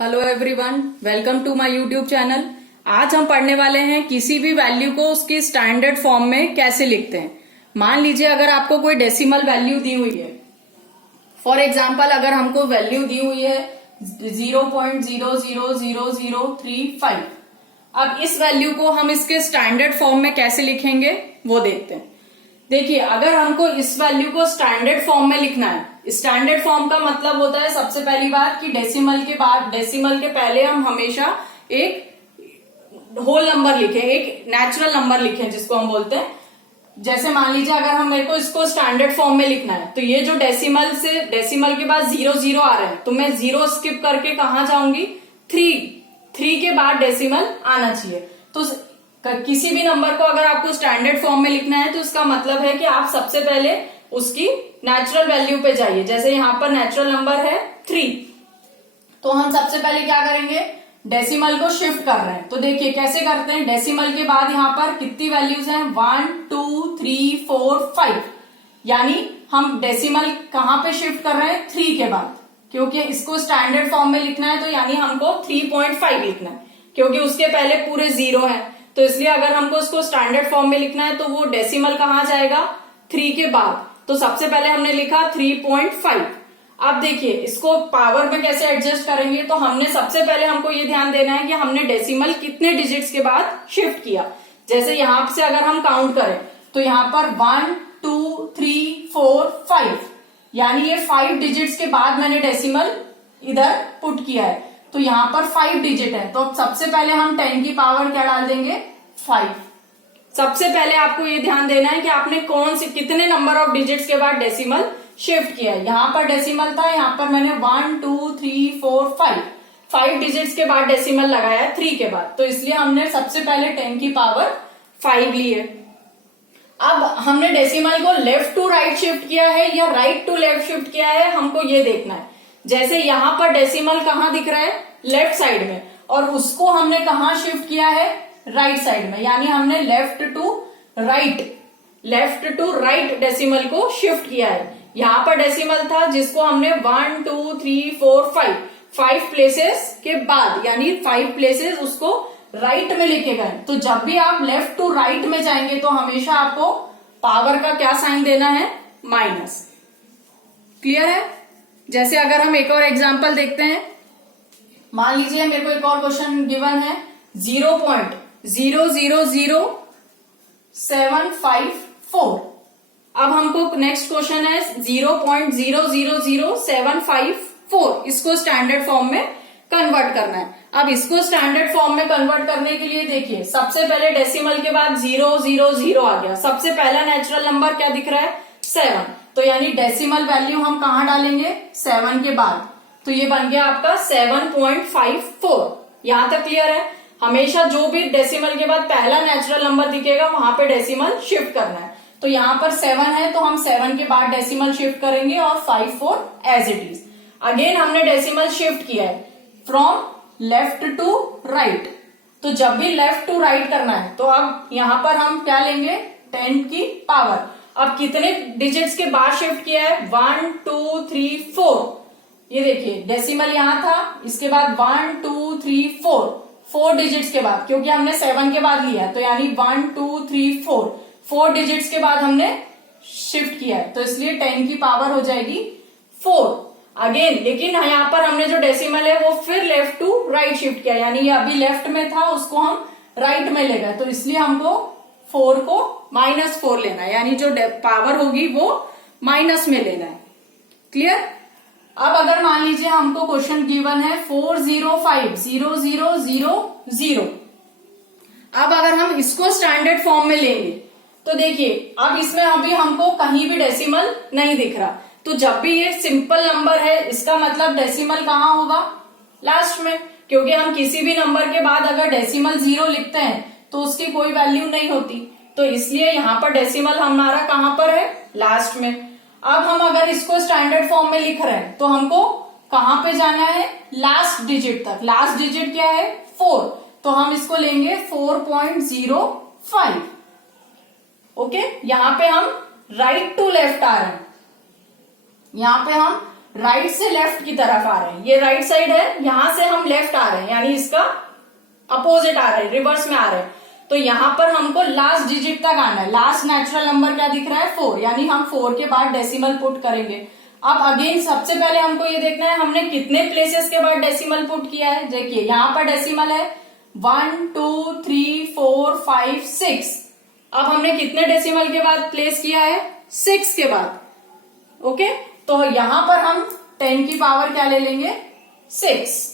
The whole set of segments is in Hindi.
Hello everyone, welcome to my YouTube channel. आज हम पढ़ने वाले हैं किसी भी वैल्यू को उसकी स्टैंडर्ड फॉर्म में कैसे लिखते हैं। मान लीजिए अगर आपको कोई डेसिमल वैल्यू दी हुई है, फॉर एग्जांपल अगर हमको वैल्यू दी हुई है 0.000035। अब इस वैल्यू को हम इसके स्टैंडर्ड फॉर्म में कैसे लिखेंगे वो देखते हैं। देखिए, अगर हमको इस वैल्यू को स्टैंडर्ड फॉर्म में लिखना है, स्टैंडर्ड फॉर्म का मतलब होता है सबसे पहली बात कि डेसिमल के बाद, डेसिमल के पहले हम हमेशा एक होल नंबर लिखें, एक नेचुरल नंबर लिखें जिसको हम बोलते हैं। जैसे मान लीजिए अगर हम मेरे को इसको स्टैंडर्ड फॉर्म में लिखना है तो ये जो डेसिमल से डेसिमल के बाद 00 आ रहे हैं तो मैं 0 स्किप करके कहां जाऊंगी, 3 के बाद डेसिमल आना चाहिए। तो किसी भी नंबर को अगर आपको स्टैंडर्ड फॉर्म में लिखना है तो इसका मतलब है कि आप सबसे पहले उसकी नेचुरल वैल्यू पे जाइए। जैसे यहां पर नेचुरल नंबर है 3, तो हम सबसे पहले क्या करेंगे, डेसिमल को शिफ्ट कर रहे हैं। तो देखिए कैसे करते हैं, डेसिमल के बाद यहां पर कितनी वैल्यूज हैं, 1 2 3 4 5, यानी हम डेसिमल कहां पे शिफ्ट कर रहे हैं, 3 के बाद, क्योंकि इसको स्टैंडर्ड फॉर्म में लिखना है तो यानी हमको 3.5 लिखना है, क्योंकि उसके पहले पूरे 0 है। तो इसलिए अगर हमको इसको स्टैंडर्ड फॉर्म में लिखना है तो वो डेसिमल कहां जाएगा, 3 के बाद। तो सबसे पहले हमने लिखा 3.5। अब देखिए इसको पावर में कैसे एडजस्ट करेंगे, तो हमने सबसे पहले हमको ये ध्यान देना है कि हमने डेसिमल कितने डिजिट्स के बाद शिफ्ट किया। जैसे यहां से अगर हम काउंट करें तो यहां पर 1 2 3 4 5, यानी ये 5 डिजिट्स के बाद मैंने डेसिमल इधर पुट किया है, तो यहां पर 5 डिजिट है। तो सबसे पहले हम 10 की पावर क्या डाल देंगे, 5। सबसे पहले आपको ये ध्यान देना है कि आपने कौन से कितने नंबर ऑफ डिजिट्स के बाद डेसिमल शिफ्ट किया है। यहां पर डेसिमल था, यहां पर मैंने 1 2 3 4 5 डिजिट्स के बाद डेसिमल लगाया है 3 के बाद, तो इसलिए हमने सबसे पहले 10 की पावर 5 ली है। अब हमने डेसिमल को लेफ्ट टू राइट शिफ्ट किया है या राइट टू लेफ्ट शिफ्ट किया है, हमको ये देखना है। जैसे यहां पर डेसिमल कहां दिख रहा है, लेफ्ट साइड में, और उसको हमने कहां शिफ्ट किया है, राइट साइड में, यानी हमने लेफ्ट टू राइट डेसिमल को शिफ्ट किया है। यहां पर डेसिमल था जिसको हमने 1 2 3 4 5 प्लेसेस के बाद, यानी 5 प्लेसेस उसको राइट में लेके गए। तो जब भी आप लेफ्ट टू राइट में जाएंगे तो हमेशा आपको पावर का क्या साइन देना है, माइनस। क्लियर है। जैसे अगर हम एक और एग्जांपल देखते हैं, मान लीजिए मेरे को एक और क्वेश्चन गिवन है 0.000754। अब हमको नेक्स्ट क्वेश्चन है 0.000754, इसको स्टैंडर्ड फॉर्म में कन्वर्ट करना है। अब इसको स्टैंडर्ड फॉर्म में कन्वर्ट करने के लिए देखिए, सबसे पहले डेसिमल के बाद 000 आ गया, सबसे पहला नेचुरल नंबर क्या दिख रहा है, 7। तो यानी डेसिमल वैल्यू हम कहां डालेंगे, 7 के बाद, तो ये बन गया आपका 7.54। यहां तक क्लियर है। हमेशा जो भी डेसिमल के बाद पहला नेचुरल नंबर दिखेगा वहां पे डेसिमल शिफ्ट करना है। तो यहां पर 7 है तो हम 7 के बाद डेसिमल शिफ्ट करेंगे और 54 एज इट इज। अगेन हमने डेसिमल शिफ्ट किया है फ्रॉम लेफ्ट टू राइट, तो जब भी लेफ्ट टू राइट करना है तो अब यहां पर हम क्या लेंगे, 10 की पावर। अब कितने डिजिट्स के बाद शिफ्ट किया है, 1 2 3 4। ये देखिए डेसिमल यहां था, इसके बाद 1 2 3 4 डिजिट्स के बाद, क्योंकि हमने 7 के बाद लिया तो यानी 1 2 3 4 डिजिट्स के बाद हमने शिफ्ट किया है, तो इसलिए 10 की पावर हो जाएगी 4 अगेन। लेकिन यहाँ पर हमने जो डेसिमल है वो फिर लेफ्ट टू राइट शिफ्ट किया, यानी ये अभी लेफ्ट में था उसको हम राइट में ले गए, तो इसलिए हमको 4 को -4 लेना है, यानी जो पावर होगी वो माइनस में लेना है। क्लियर। अब अगर मान लीजिए हमको क्वेश्चन गिवन है 4050000। अब अगर हम इसको स्टैंडर्ड फॉर्म में लेंगे तो देखिए अब इसमें अभी हमको कहीं भी डेसिमल नहीं दिख रहा, तो जब भी ये सिंपल नंबर है इसका मतलब डेसिमल कहाँ होगा, लास्ट में, क्योंकि हम किसी भी नंबर के बाद अगर डेसिमल 0 लिखते हैं तो उसकी कोई वैल्यू नहीं होती, तो इसलिए यहाँ पर डेसिमल हमारा कहाँ पर है, लास्ट में। अब हम अगर इसको स्टैंडर्ड फॉर्म में लिख रहे हैं तो हमको कहां पे जाना है, लास्ट डिजिट तक। लास्ट डिजिट क्या है, 4, तो हम इसको लेंगे 4.05। ओके, यहां पे हम राइट टू लेफ्ट आ रहे हैं, यहां पे हम राइट से लेफ्ट की तरफ आ रहे हैं, ये राइट साइड है, यहां से हम लेफ्ट आ रहे हैं, यानी इसका अपोजिट आ रहे हैं, रिवर्स में आ रहे हैं। तो यहां पर हमको लास्ट डिजिट तक आना है। लास्ट नेचुरल नंबर क्या दिख रहा है? 4, यानी हम 4 के बाद डेसिमल पुट करेंगे। अब अगेन सबसे पहले हमको ये देखना है हमने कितने प्लेसेस के बाद डेसिमल पुट किया है। देखिए यहां पर डेसिमल है 1 2 3 4 5 6। अब हमने कितने डेसिमल के बाद प्लेस किया है? 6 के बाद। ओके, तो यहां पर हम 10 की पावर क्या ले लेंगे? 6।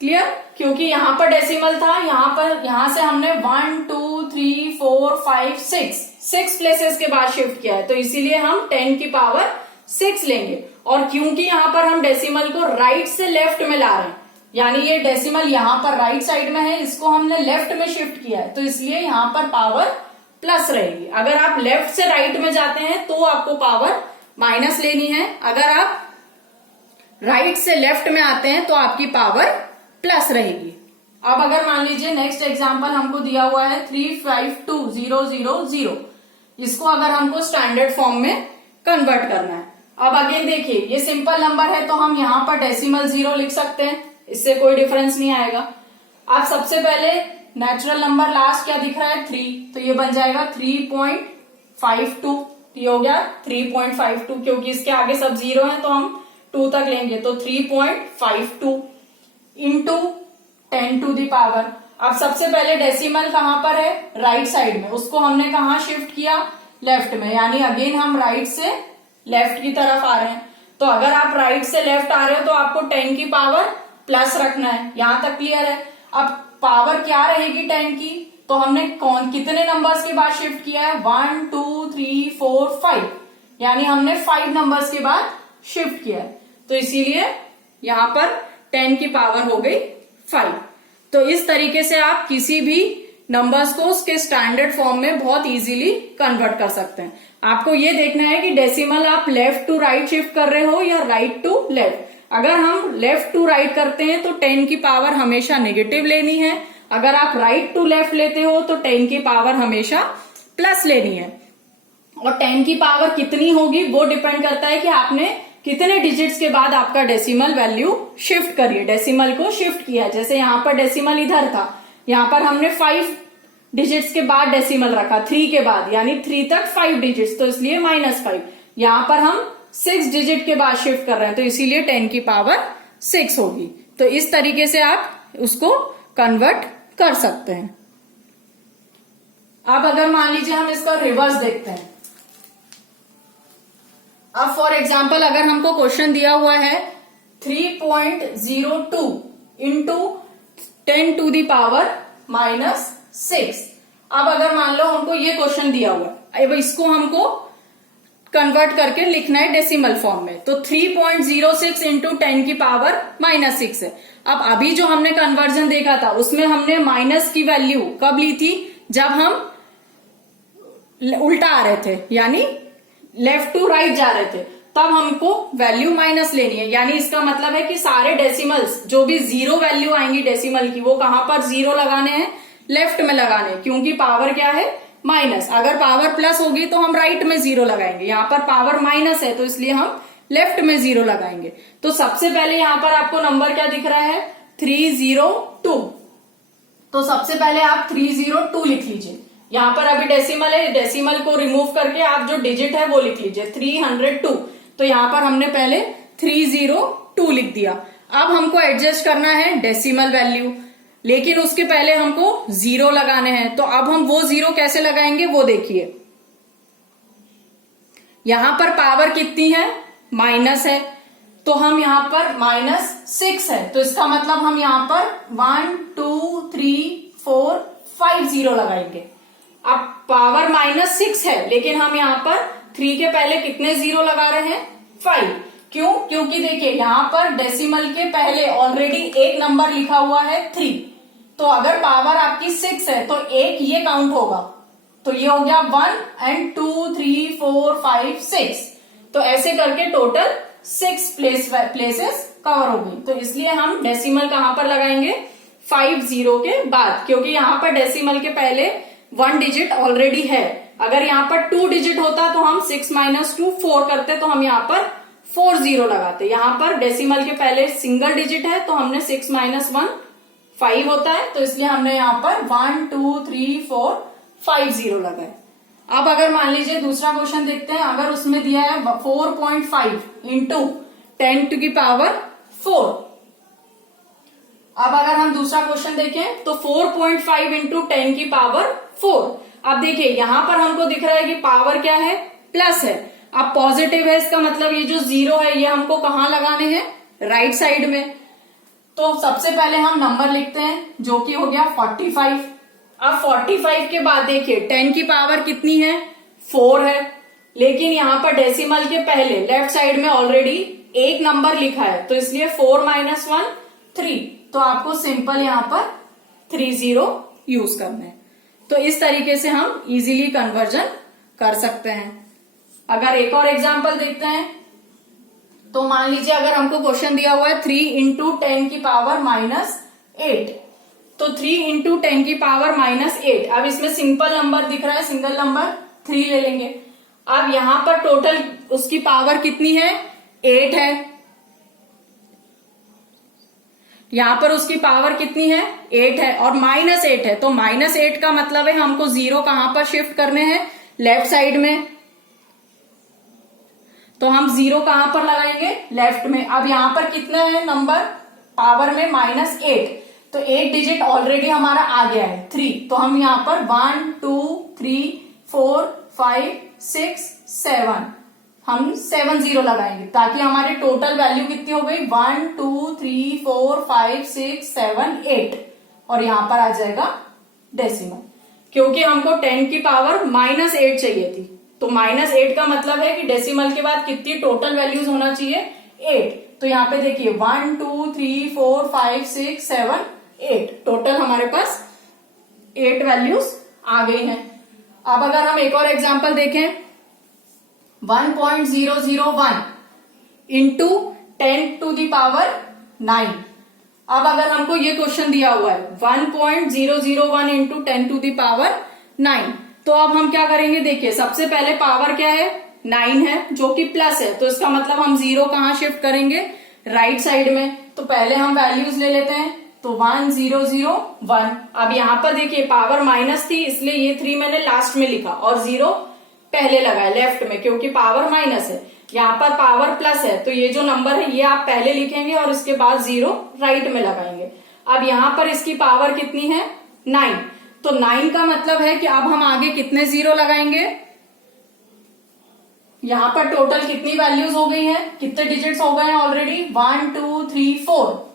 क्लियर? क्योंकि यहां पर डेसिमल था, यहां से हमने 1 2 3 4 5 6 प्लेसेस के बाद शिफ्ट किया है, तो इसीलिए हम 10 की पावर 6 लेंगे। और क्योंकि यहां पर हम डेसिमल को राइट से लेफ्ट में ला रहे हैं, यानी ये डेसिमल यहां पर राइट साइड में है, इसको हमने लेफ्ट में शिफ्ट किया है, तो इसलिए यहां पर पावर प्लस रहेगी। अगर आप लेफ्ट से राइट में जाते हैं तो आपको पावर माइनस लेनी है, अगर आप राइट से लेफ्ट में आते हैं तो आपकी पावर प्लस रहेगी। अब अगर मान लीजिए नेक्स्ट एग्जांपल हमको दिया हुआ है 352000, इसको अगर हमको स्टैंडर्ड फॉर्म में कन्वर्ट करना है। अब अगेन देखिए ये सिंपल नंबर है तो हम यहां पर डेसिमल 0 लिख सकते हैं, इससे कोई डिफरेंस नहीं आएगा। अब सबसे पहले नेचुरल नंबर लास्ट क्या दिख रहा है? 3, तो ये बन जाएगा 3.52। ये हो गया 3.52, क्योंकि इसके आगे सब 0 है तो हम 2 तक लेंगे, तो 3.52 इंटू 10 टू दी पावर। अब सबसे पहले डेसिमल कहां पर है? राइट साइड में, उसको हमने कहां शिफ्ट किया? लेफ्ट में, यानी अगेन हम राइट से लेफ्ट की तरफ आ रहे हैं। तो अगर आप राइट से लेफ्ट आ रहे हो तो आपको 10 की पावर प्लस रखना है। यहां तक क्लियर है? अब पावर क्या रहेगी 10 की? तो हमने कितने नंबर्स के बाद शिफ्ट किया है? 1 2 3 4 5, यानी हमने 5 नंबर्स के बाद शिफ्ट किया है, तो इसीलिए यहां पर 10 की पावर हो गई 5। तो इस तरीके से आप किसी भी नंबर्स को उसके स्टैंडर्ड फॉर्म में बहुत इजीली कन्वर्ट कर सकते हैं। आपको ये देखना है कि डेसिमल आप लेफ्ट टू राइट शिफ्ट कर रहे हो या राइट टू लेफ्ट। अगर हम लेफ्ट टू राइट करते हैं तो 10 की पावर हमेशा नेगेटिव लेनी है, अगर आप राइट टू लेफ्ट लेते हो तो 10 की पावर हमेशा प्लस लेनी है। और 10 की पावर कितनी होगी वो डिपेंड करता है कि आपने कितने डिजिट्स के बाद आपका डेसिमल वैल्यू शिफ्ट करिए, डेसिमल को शिफ्ट किया है। जैसे यहां पर डेसिमल इधर था, यहां पर हमने 5 डिजिट्स के बाद डेसिमल रखा, 3 के बाद, यानी 3 तक 5 डिजिट्स, तो इसलिए -5। यहां पर हम 6 डिजिट के बाद शिफ्ट कर रहे हैं, तो इसीलिए 10 की पावर 6 होगी। तो इस तरीके से आप उसको कन्वर्ट कर सकते हैं। अब अगर मान लीजिए हम इसका रिवर्स देखते हैं। अब फॉर एग्जाम्पल अगर हमको क्वेश्चन दिया हुआ है 3.02 इंटू 10 टू दी पावर -6। अब अगर मान लो हमको ये क्वेश्चन दिया हुआ है, अब इसको हमको कन्वर्ट करके लिखना है डेसिमल फॉर्म में, तो 3.06 इंटू 10 की पावर -6 है। अब अभी जो हमने कन्वर्जन देखा था उसमें हमने माइनस की वैल्यू कब ली थी? जब हम उल्टा आ रहे थे, यानी लेफ्ट टू राइट जा रहे थे, तब हमको वैल्यू माइनस लेनी है। यानी इसका मतलब है कि सारे डेसिमल्स जो भी 0 वैल्यू आएंगी डेसिमल की, वो कहां पर 0 लगाने हैं? लेफ्ट में लगाने हैं, क्योंकि पावर क्या है? माइनस। अगर पावर प्लस होगी तो हम राइट में 0 लगाएंगे, यहां पर पावर माइनस है तो इसलिए हम लेफ्ट में 0 लगाएंगे। तो सबसे पहले यहां पर आपको नंबर क्या दिख रहा है? 302। तो सबसे पहले आप 302 लिख लीजिए। यहां पर अभी डेसिमल है, डेसिमल को रिमूव करके आप जो डिजिट है वो लिख लीजिए 302। तो यहां पर हमने पहले 302 लिख दिया। अब हमको एडजस्ट करना है डेसिमल वैल्यू, लेकिन उसके पहले हमको 0 लगाने हैं। तो अब हम वो 0 कैसे लगाएंगे वो देखिए। यहां पर पावर कितनी है? माइनस है, तो हम यहां पर -6 है, तो इसका मतलब हम यहां पर 1 2 3 4 5 0 लगाएंगे। अब पावर -6 है, लेकिन हम यहां पर 3 के पहले कितने 0 लगा रहे हैं? 5। क्यों? क्योंकि देखिए यहां पर डेसिमल के पहले ऑलरेडी एक नंबर लिखा हुआ है 3, तो अगर पावर आपकी 6 है तो एक ये काउंट होगा, तो ये हो गया 1 and 2 3 4 5 6। तो ऐसे करके टोटल 6 प्लेसेस कवर हो गई। तो इसलिए हम डेसिमल कहां पर लगाएंगे? 5 0 के बाद, क्योंकि यहां पर डेसिमल के पहले 1 डिजिट ऑलरेडी है। अगर यहाँ पर 2 डिजिट होता तो हम 6 - 2 4 करते, तो हम यहाँ पर 40 लगाते। यहाँ पर डेसिमल के पहले सिंगल डिजिट है तो हमने 6 - 1 5 होता है, तो इसलिए हमने यहाँ पर 1 2 3 4 5 0 लगाए। अब अगर मान लीजिए दूसरा क्वेश्चन देखते हैं, अगर उसमें दिया है 4.5 इंटू 10⁴। अब अगर हम दूसरा क्वेश्चन देखें तो 4.5 इंटू 10⁴। अब देखिए यहां पर हमको दिख रहा है कि पावर क्या है, प्लस है। अब पॉजिटिव है, इसका मतलब ये जो 0 है ये हमको कहां लगाने हैं, राइट साइड में। तो सबसे पहले हम नंबर लिखते हैं जो कि हो गया 45। अब 45 के बाद देखिए 10 की पावर कितनी है, 4 है, लेकिन यहां पर डेसिमल के पहले लेफ्ट साइड में ऑलरेडी एक नंबर लिखा है, तो इसलिए 4 - 1 3। तो आपको सिंपल यहां पर 30 यूज करना है। तो इस तरीके से हम इजीली कन्वर्जन कर सकते हैं। अगर एक और एग्जांपल देखते हैं तो मान लीजिए अगर हमको क्वेश्चन दिया हुआ है 3 इंटू 10⁻⁸। तो 3 इंटू 10⁻⁸। अब इसमें सिंपल नंबर दिख रहा है, सिंगल नंबर 3 ले लेंगे। अब यहां पर टोटल उसकी पावर कितनी है, 8 है। यहां पर उसकी पावर कितनी है, 8 है और -8 है, तो -8 का मतलब है हमको 0 कहां पर शिफ्ट करने हैं, लेफ्ट साइड में। तो हम 0 कहां पर लगाएंगे, लेफ्ट में। अब यहां पर कितना है नंबर, पावर में -8, तो एक डिजिट ऑलरेडी हमारा आ गया है 3। तो हम यहां पर 1 2 3 4 5 6 7 हम 7 0 लगाएंगे, ताकि हमारी टोटल वैल्यू कितनी हो गई, 1 2 3 4 5 6 7 8, और यहां पर आ जाएगा डेसिमल, क्योंकि हमको 10 की पावर -8 चाहिए थी। तो -8 का मतलब है कि डेसिमल के बाद कितनी टोटल वैल्यूज होना चाहिए, 8। तो यहाँ पे देखिए 1 2 3 4 5 6 7 8, टोटल हमारे पास 8 वैल्यूज आ गई हैं। अब अगर हम एक और एग्जांपल देखें, 1.001 इंटू 10⁹। अब अगर हमको ये क्वेश्चन दिया हुआ है 1.001 इंटू 10⁹, तो अब हम क्या करेंगे, देखिए सबसे पहले पावर क्या है, 9 है, जो कि प्लस है, तो इसका मतलब हम 0 कहां शिफ्ट करेंगे, राइट साइड में। तो पहले हम वैल्यूज ले लेते हैं, तो 1 0 0 1। अब यहां पर देखिए पावर माइनस थी, इसलिए ये 3 मैंने लास्ट में लिखा और 0 पहले लगाया लेफ्ट में, क्योंकि पावर माइनस है। यहाँ पर पावर प्लस है, तो ये जो नंबर है ये आप पहले लिखेंगे और इसके बाद 0 राइट में लगाएंगे। अब यहाँ पर इसकी पावर कितनी है, 9। तो 9 का मतलब है कि अब हम आगे कितने 0 लगाएंगे, यहाँ पर टोटल कितनी वैल्यूज हो गई हैं, कितने डिजिट्स हो गए हैं ऑलरेडी, 1 2 3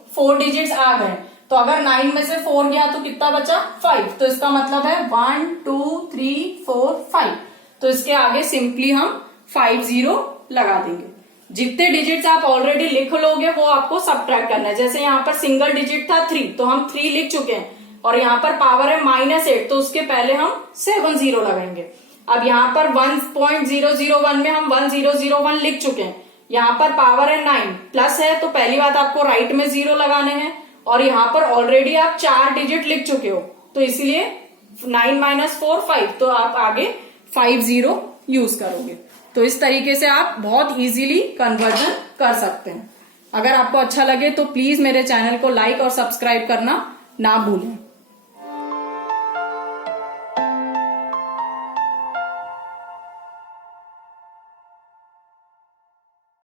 4 डिजिट्स आ गए। तो अगर 9 में से 4 गया तो कितना बचा, 5। तो इसका मतलब है 1 2 3 4 5। तो इसके आगे सिंपली हम 5 0 लगा देंगे। जितने डिजिट्स आप ऑलरेडी लिख लोगे वो आपको सबट्रैक्ट करना है। जैसे यहाँ पर सिंगल डिजिट था 3, तो हम 3 लिख चुके हैं, और यहाँ पर पावर है -8, तो उसके पहले हम 7 0 लगाएंगे। अब यहाँ पर 1.001 में हम 1001 लिख चुके हैं, यहाँ पर पावर है 9, प्लस है, तो पहली बात आपको राइट में 0 लगाने हैं, और यहाँ पर ऑलरेडी आप 4 डिजिट लिख चुके हो, तो इसलिए 9 - 4 5, तो आप आगे 5 0 यूज करोगे। तो इस तरीके से आप बहुत इजीली कन्वर्जन कर सकते हैं। अगर आपको अच्छा लगे तो प्लीज मेरे चैनल को लाइक और सब्सक्राइब करना ना भूलें।